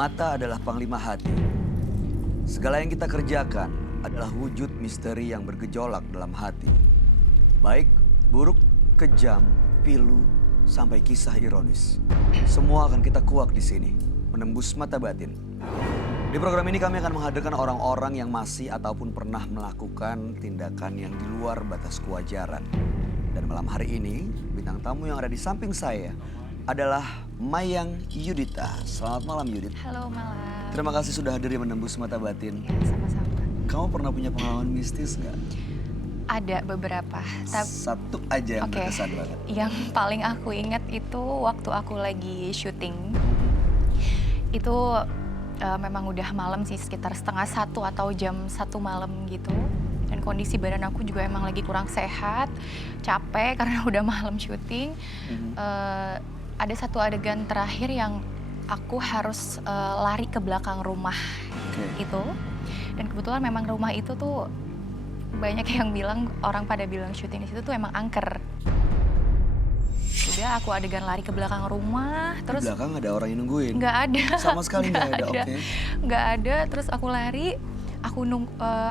Mata adalah panglima hati. Segala yang kita kerjakan adalah wujud misteri yang bergejolak dalam hati. Baik, buruk, kejam, pilu, sampai kisah ironis. Semua akan kita kuak di sini, menembus mata batin. Di program ini kami akan menghadirkan orang-orang yang masih ataupun pernah melakukan tindakan yang di luar batas kewajaran. Dan malam hari ini, bintang tamu yang ada di samping saya adalah Mayang Yudita. Selamat malam Yudit. Halo malam. Terima kasih sudah hadir di Menembus Mata Batin. Ya, sama-sama. Kamu pernah punya pengalaman mistis nggak? Ada beberapa. Satu aja yang Oke. berkesan banget. Yang paling aku ingat itu waktu aku lagi syuting. Itu memang udah malam sih, sekitar 12:30 atau jam 1 malam gitu. Dan kondisi badan aku juga emang lagi kurang sehat, capek karena udah malam syuting. Ada satu adegan terakhir yang aku harus lari ke belakang rumah itu. Dan kebetulan memang rumah itu tuh banyak yang bilang, orang pada bilang syuting di situ tuh emang angker. Udah aku adegan lari ke belakang rumah, terus Di belakang ada orang yang nungguin? nggak ada. Sama sekali nggak ada, oke. Nggak ada, terus aku lari, aku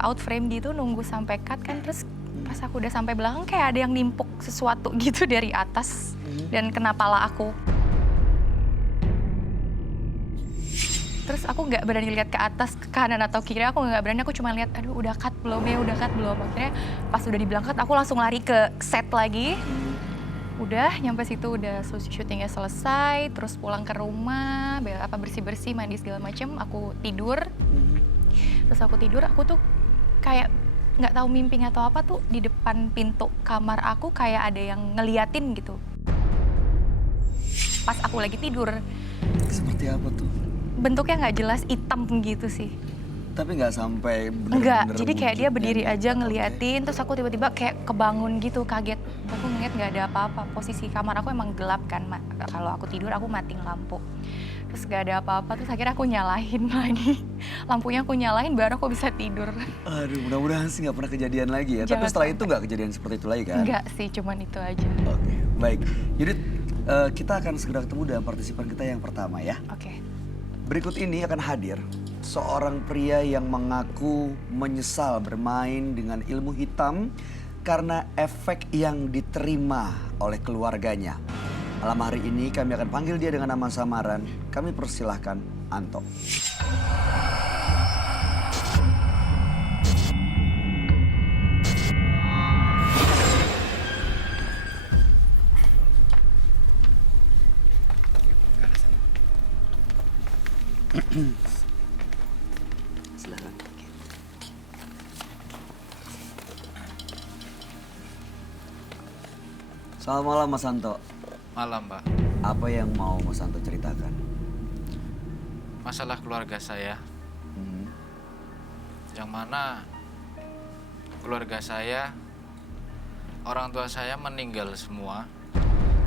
out frame gitu, nunggu sampai cut kan, terus pas aku udah sampai belakang kayak ada yang nimpuk sesuatu gitu dari atas dan kena pala aku. Terus aku nggak berani lihat ke atas, ke kanan atau kiri, aku nggak berani, aku cuma lihat, aduh udah cut belum ya, udah cut belum. Akhirnya pas udah dibilang cut, aku langsung lari ke set lagi. Udah nyampe situ, udah syutingnya selesai, terus pulang ke rumah, bersih-bersih, mandi segala macem, aku tidur. Terus aku tidur, aku tuh kayak nggak tahu mimpi atau apa tuh, di depan pintu kamar aku kayak ada yang ngeliatin gitu. Pas aku lagi tidur. Seperti apa tuh? Bentuknya nggak jelas, hitam gitu sih. Tapi nggak sampai bener-bener Enggak, jadi kayak dia wujudnya berdiri nyata, aja oke. ngeliatin, terus aku tiba-tiba kayak kebangun gitu, kaget. Aku ngeliat nggak ada apa-apa, posisi kamar aku emang gelap kan, kalau aku tidur aku matiin lampu. Terus nggak ada apa-apa, terus akhirnya aku nyalain lagi. Lampunya aku nyalain, baru aku bisa tidur. Aduh, mudah-mudahan sih nggak pernah kejadian lagi ya. Tapi Jangan setelah sampai. itu nggak kejadian seperti itu lagi kan? Enggak sih, cuman itu aja. Oke, baik. Yudit, kita akan segera ketemu dengan partisipan kita yang pertama ya. Oke. Berikut ini akan hadir seorang pria yang mengaku menyesal bermain dengan ilmu hitam karena efek yang diterima oleh keluarganya. Malam hari ini kami akan panggil dia dengan nama samaran. Kami persilahkan Anto. Silakan. Selamat malam Mas Anto. Malam, Mbak. Apa yang mau Mas Anto ceritakan? Masalah keluarga saya, yang mana keluarga saya, orang tua saya meninggal semua,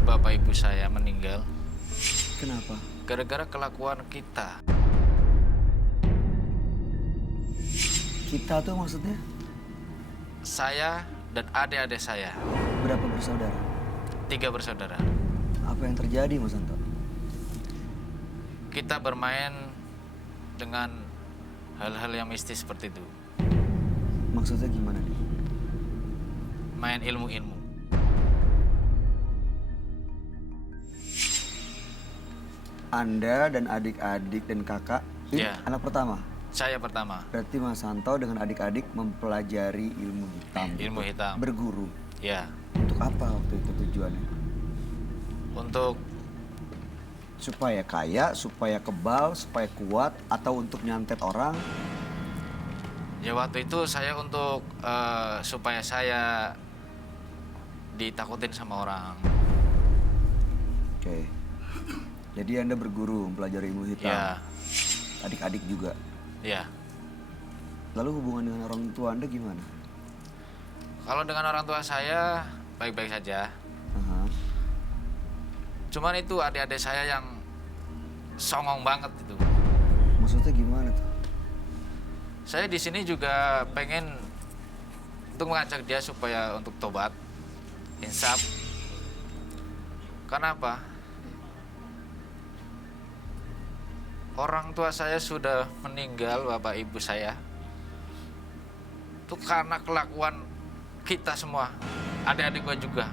bapak ibu saya meninggal, Kenapa? gara-gara kelakuan kita. Kita tuh maksudnya Saya dan adik-adik saya, berapa bersaudara? 3 bersaudara. Apa yang terjadi Mas Anto? Kita bermain dengan hal-hal yang mistis seperti itu. Maksudnya gimana nih? Main ilmu-ilmu. Anda dan adik-adik dan kakak ini Iya. anak pertama. Saya pertama, Berarti Mas Anto dengan adik-adik mempelajari ilmu hitam. ilmu hitam. Berguru. Ya, Untuk apa waktu itu tujuannya? untuk Supaya kaya, supaya kebal, supaya kuat, atau untuk nyantet orang? ya waktu itu saya untuk supaya saya ditakutin sama orang. Oke. Jadi Anda berguru mempelajari ilmu hitam. Ya, Adik-adik juga. ya. Lalu hubungan dengan orang tua Anda gimana? Kalau dengan orang tua saya baik-baik saja. Aha. Cuman itu adik-adik saya yang songong banget itu. Maksudnya gimana tuh? Saya di sini juga pengen untuk mengajak dia supaya untuk tobat, insaf. Karena apa? orang tua saya sudah meninggal, bapak ibu saya. Itu karena kelakuan kita semua, adik-adik gua juga.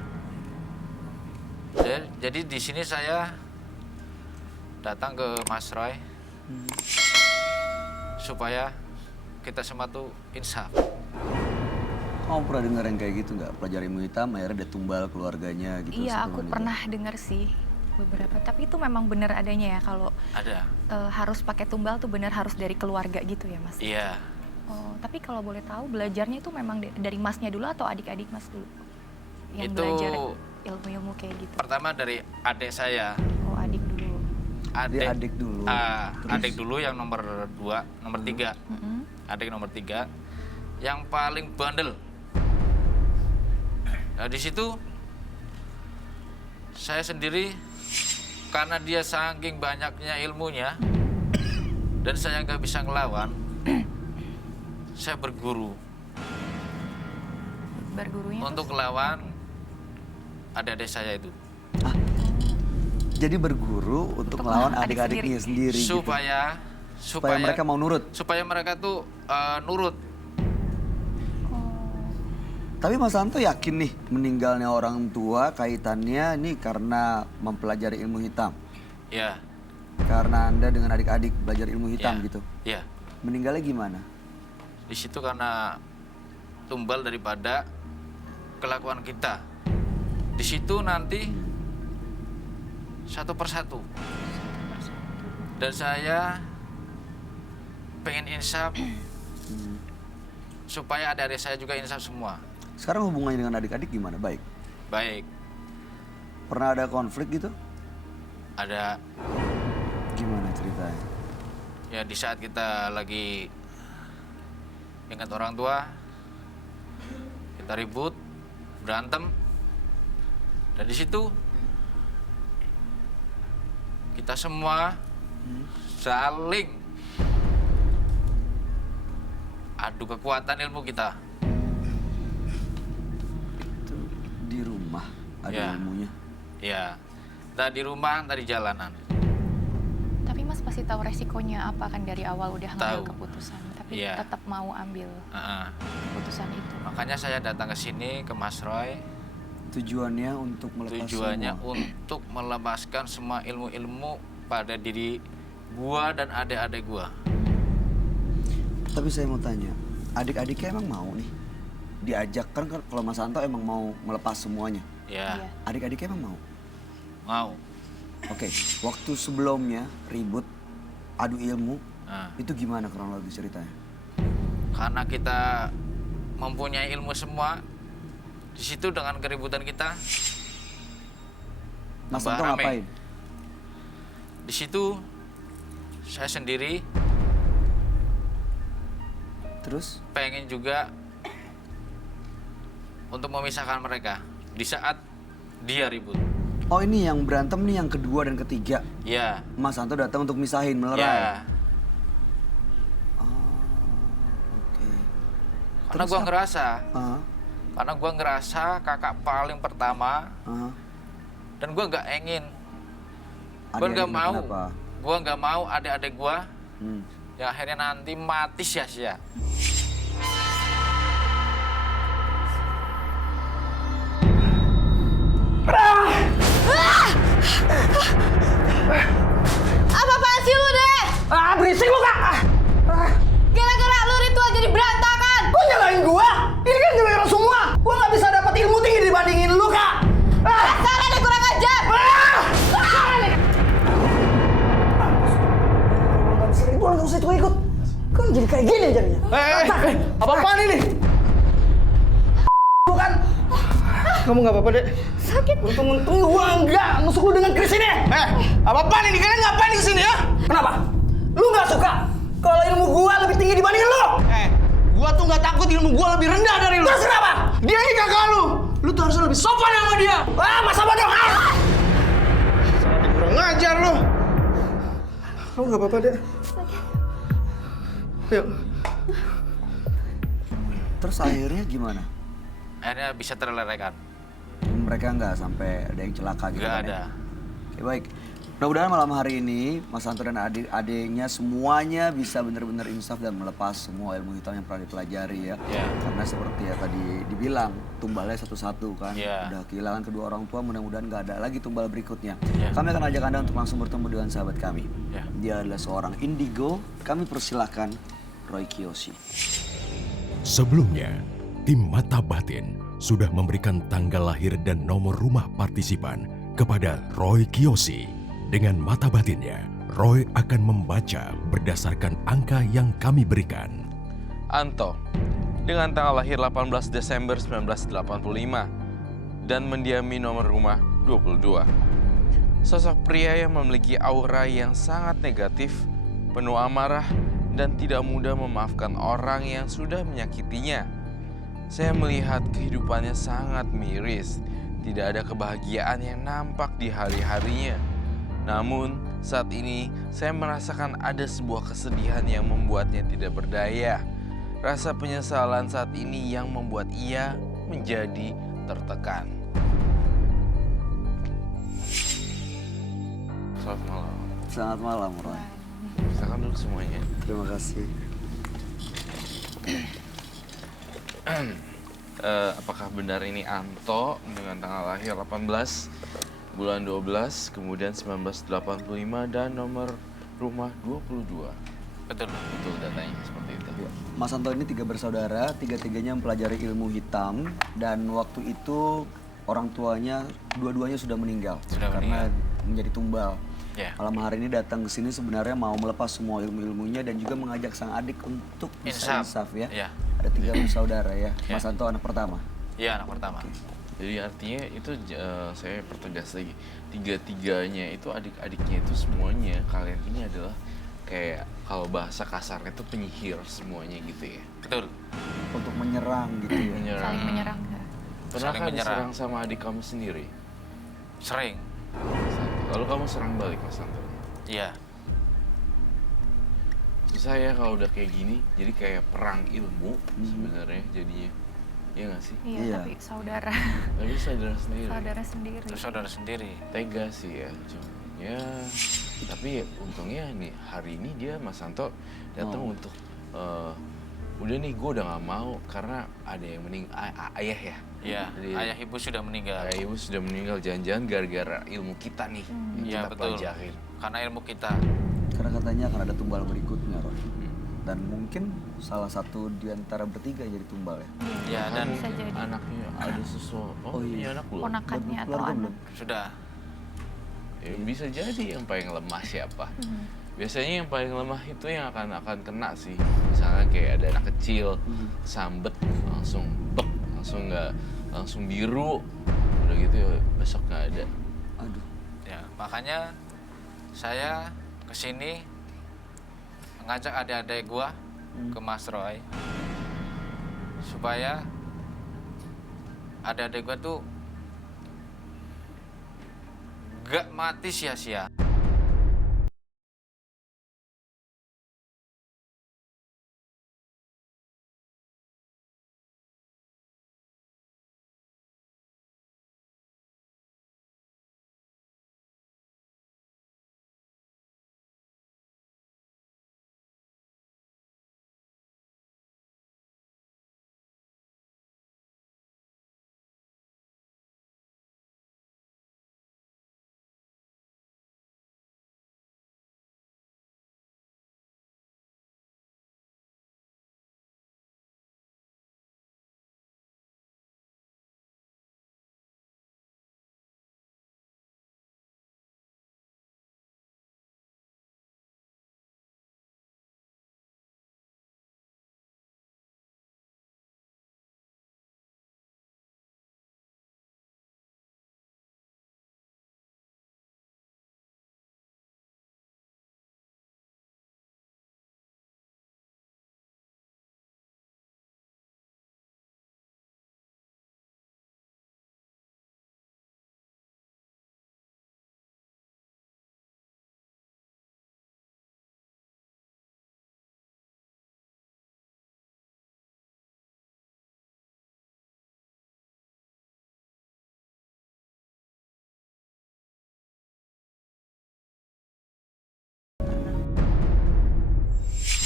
Jadi di sini saya datang ke Mas Roy supaya kita semua tuh insaf. Kamu pernah dengar yang kayak gitu nggak? Pelajar ilmu hitam akhirnya dia tumbal keluarganya gitu. Iya, sebelum aku meninggal. pernah dengar sih beberapa. Tapi itu memang benar adanya ya kalau Ada. harus pakai tumbal tuh benar harus dari keluarga gitu ya, Mas? Iya. Oh, tapi kalau boleh tahu belajarnya itu memang dari Masnya dulu atau adik-adik Mas dulu? Yang Itu belajar ilmu-ilmu kayak gitu. pertama dari adik saya. Oh, adik dulu. Dia adik dulu. Terus? Adik dulu yang nomor 2, nomor 3. Mm-mm. Adik nomor 3 yang paling bandel. Nah, di situ saya sendiri karena dia saking banyaknya ilmunya dan saya nggak bisa ngelawan, saya berguru Bergurunya untuk ngelawan adik-adik saya itu Jadi berguru untuk melawan melawan adik adik-adiknya sendiri. gitu. supaya mereka mau nurut. supaya mereka tuh nurut. Tapi Mas Santo yakin nih meninggalnya orang tua kaitannya ini karena mempelajari ilmu hitam. Ya, Karena Anda dengan adik-adik belajar ilmu hitam ya, gitu. ya. Meninggalnya gimana? Di situ karena tumbal daripada kelakuan kita. Di situ nanti satu persatu. Dan saya pengen insaf supaya adik-adik saya juga insaf semua. Sekarang hubungannya dengan adik-adik gimana? Baik. Baik, Pernah ada konflik gitu? ada Gimana ceritanya? ya di saat kita lagi ingat orang tua, kita ribut, berantem, dan di situ kita semua saling adu kekuatan ilmu kita. Itu di rumah ada Ya. ilmunya. Ya, entah di rumah, entah di jalanan. Tapi Mas pasti tahu resikonya apa kan dari awal udah ngambil Tahu. keputusan, tapi Iya. tetap mau ambil Heeh. keputusan itu. Makanya saya datang ke sini ke Mas Roy. Tujuannya untuk melepas Tujuannya semua. untuk melepaskan semua ilmu-ilmu pada diri gua dan adik-adik gua. Tapi saya mau tanya, adik-adiknya emang mau nih diajak kan kalau Mas Santo emang mau melepas semuanya. Ya, Iya. Adik-adiknya emang mau. mau. Oke, waktu sebelumnya ribut adu ilmu Nah, itu gimana kronologis ceritanya? karena kita mempunyai ilmu semua, di situ dengan keributan kita, Mas tambah Santo rame. ngapain? Di situ saya sendiri Terus? pengen juga untuk memisahkan mereka di saat dia ribut. Oh ini yang berantem nih yang kedua dan ketiga. Ya, Mas Santo datang untuk misahin, melerai. ya. Oh, oke. Karena Terus gua apa? ngerasa, Ah, karena gua ngerasa kakak paling pertama ah. dan gua nggak ingin, gua nggak Adik-adiknya mau, kenapa? gua nggak mau adik-adik gua Hmm. yang akhirnya nanti mati sia-sia. Apa-apaan sih lu, deh? Berisik lu, Kak! Gara-gara lu ritual jadi berantakan. Kok nyalain gua? Ini kan gara-gara semua! Gua nggak bisa dapat ilmu tinggi dibandingin lu, Kak! Dasar ada kurang ajar. Itu nggak usah ikut. Kan jadi kayak gini jadinya. Apa-apaan ini? Bukan? Kamu nggak apa-apa, Dek? Sakit. Untung-untung gua enggak nusuk lu dengan keris ini. Apa-apaan ini? Kalian ngapain di sini ya? Kenapa? Lu nggak suka kalau ilmu gua lebih tinggi dibandingin lu? Gua tuh nggak takut ilmu gua lebih rendah dari lu. Terus kenapa? Dia ini kakak lu. Lu tuh harusnya lebih sopan sama dia. Masa bodoh? Sangat kurang ngajar lu. Kamu nggak apa-apa, Dek? Yuk. Terus akhirnya gimana? Akhirnya bisa terelakkan. Mereka nggak sampai ada yang celaka gitu? Nggak kan, ada. ya? Oke, baik. Mudah-mudahan malam hari ini Mas Santo dan adik-adiknya semuanya bisa benar-benar insaf dan melepas semua ilmu hitam yang pernah dipelajari ya. Ya. Karena seperti ya tadi dibilang, tumbalnya satu-satu kan. Ya. Udah kehilangan kedua orang tua, mudah-mudahan gak ada lagi tumbal berikutnya. Ya. Kami akan ajak Anda untuk langsung bertemu dengan sahabat kami. Ya. Dia adalah seorang indigo. Kami persilahkan Roy Kiyoshi. Sebelumnya, tim Mata Batin sudah memberikan tanggal lahir dan nomor rumah partisipan kepada Roy Kiyoshi. Dengan mata batinnya, Roy akan membaca berdasarkan angka yang kami berikan. Anto, dengan tanggal lahir 18 Desember 1985 dan mendiami nomor rumah 22. Sosok pria yang memiliki aura yang sangat negatif, penuh amarah, dan tidak mudah memaafkan orang yang sudah menyakitinya. Saya melihat kehidupannya sangat miris, tidak ada kebahagiaan yang nampak di hari-harinya. Namun, saat ini saya merasakan ada sebuah kesedihan yang membuatnya tidak berdaya. Rasa penyesalan saat ini yang membuat ia menjadi tertekan. Selamat malam. Selamat malam, Roy. Silakan duduk semuanya. Terima kasih. Apakah benar ini Anto dengan tanggal lahir 18 bulan 12, kemudian 1985 dan nomor rumah 22? Betul. Betul datanya seperti itu. Ya. Mas Santo ini 3 bersaudara, tiga-tiganya mempelajari ilmu hitam dan waktu itu orang tuanya dua-duanya sudah meninggal karena menjadi tumbal. Ya. Malam hari ini datang ke sini sebenarnya mau melepas semua ilmu-ilmunya dan juga mengajak sang adik untuk bisa insaf ya. Ya. Ada 3 bersaudara ya. Ya. Mas Santo anak pertama. Iya, anak pertama. Jadi artinya itu saya pertegas lagi, tiga-tiganya itu adik-adiknya itu semuanya kalian ini adalah kayak kalau bahasa kasarnya itu penyihir semuanya gitu ya. Betul. Untuk menyerang gitu ya. Saling menyerang. Pernah Saling kan menyerang. diserang sama adik kamu sendiri? Sering. Lalu kamu serang balik, Mas Santo? Iya. Susah ya kalau udah kayak gini, jadi kayak perang ilmu sebenarnya jadinya. Iya nggak sih? Iya, Iya. tapi saudara. Tapi saudara sendiri. Saudara sendiri. Terus saudara sendiri. Tega sih ya, cuma ya. Tapi ya, untungnya nih hari ini dia Mas Santo datang untuk udah nih gue udah nggak mau karena ada yang ayah ya. Iya, Jadi, ayah ibu sudah meninggal. ayah ibu sudah meninggal, jangan-jangan gara-gara ilmu kita nih yang Iya, kita betul. pelajarin. Karena ilmu kita. Karena katanya akan ada tumbal berikutnya, Roy. Dan mungkin salah satu di antara bertiga jadi tumbal ya. Ya, dan Bisa jadi. Anaknya ada sesuatu. Oh, Oh, iya. iya anak belum. Ponakannya atau Keluarga anak. belum? sudah. Ya, bisa jadi yang paling lemah siapa? Biasanya yang paling lemah itu yang akan kena sih. Misalnya kayak ada anak kecil, sambet langsung bek, langsung biru. Udah gitu ya, besok nggak ada. Aduh. Ya, makanya saya kesini mengajak adik-adik gua ke Mas Roy supaya adik-adik gua tuh gak mati sia-sia.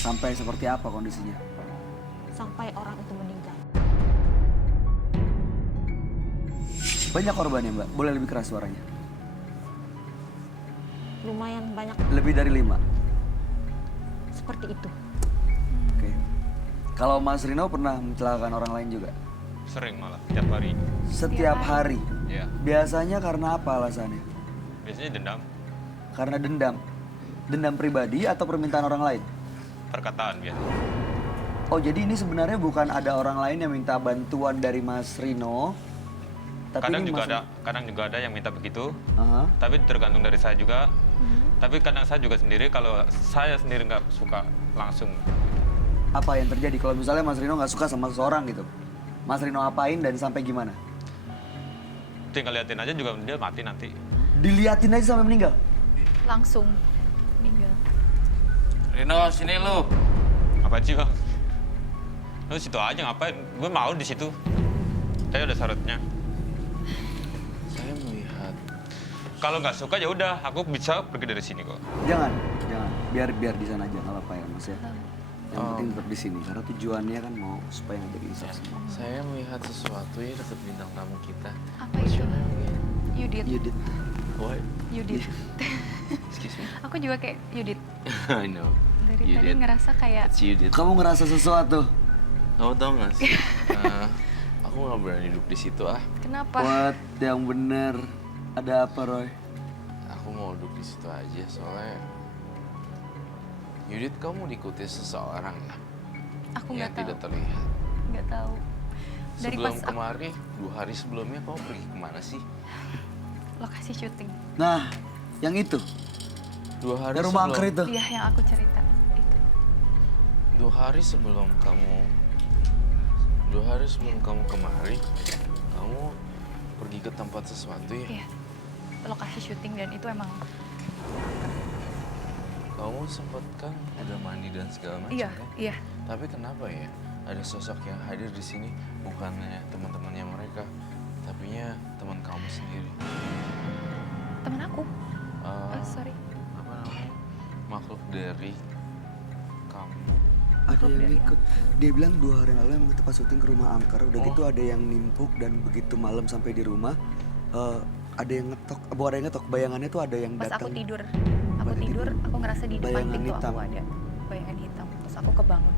Sampai seperti apa kondisinya? Sampai orang itu meninggal. Banyak korbannya, Mbak. Boleh lebih keras suaranya? Lumayan banyak Lebih dari 5. seperti itu. Oke. Kalau Mas Rino pernah mencelakakan orang lain juga? Sering malah, tiap hari. Setiap hari? Ya, Biasanya karena apa alasannya? biasanya dendam, Karena dendam? Dendam pribadi atau permintaan orang lain? perkataan biasanya. Oh, jadi ini sebenarnya bukan ada orang lain yang minta bantuan dari Mas Rino, tapi Kadang ini juga Mas... ada, kadang juga ada yang minta begitu, Aha. tapi tergantung dari saya juga. Tapi kadang saya juga sendiri, kalau saya sendiri nggak suka langsung. Apa yang terjadi kalau misalnya Mas Rino nggak suka sama seseorang gitu? Mas Rino apain dan sampai gimana? Tinggal liatin aja juga dia mati nanti. Diliatin aja sampai meninggal? Langsung meninggal. Rino, sini lu. Apa sih bang? Lu situ aja ngapain? Gue mau di situ. Tapi ada syaratnya. Saya melihat Kalau nggak suka ya udah, aku bisa pergi dari sini kok. Jangan. Biar di sana aja, nggak apa-apa ya Mas ya. Yang penting tetap di sini, karena tujuannya kan mau supaya nggak jadi insaf semua. saya melihat sesuatu ya dekat bintang tamu kita. Apa itu? Yudit. Yudit. What? Yudit. Excuse me. Aku juga kayak Yudit. I know. Dari You tadi did. ngerasa kayak It's you did. Kamu ngerasa sesuatu? Kamu tau gak sih? Aku gak berani duduk di situ ah. kenapa? Buat yang bener. Ada apa, Roy? Aku mau duduk di situ aja soalnya Yudit, kamu diikuti seseorang ya? Aku Yang nggak tahu. tidak terlihat. Nggak tahu. Dari Sebelum pas aku kemari, 2 hari sebelumnya kamu pergi kemana sih? lokasi syuting. Nah, yang itu. 2 hari Yang rumah sebelum, angker itu. Iya yang aku cerita itu. 2 hari sebelum kamu 2 hari sebelum kamu kemari, kamu pergi ke tempat sesuatu ya? Iya. Lokasi syuting dan itu emang Kamu sempat kan udah mandi dan segala macam iya, kan? iya. Tapi kenapa ya ada sosok yang hadir di sini bukannya teman-temannya mereka, tapinya teman kamu sendiri? Temen aku. Eh, Sorry. apa namanya? Makhluk dari kamu. Ada yang ikut. Dia bilang 2 hari lalu emang tempat syuting ke rumah angker. Udah gitu ada yang nimpuk dan begitu malam sampai di rumah ada yang ngetok. Bukan ada yang ngetok. Bayangannya tuh ada yang Pas datang. aku tidur, Bayangan aku ngerasa di depan bayangan pintu hitam. aku ada bayangan hitam. Terus aku kebangun.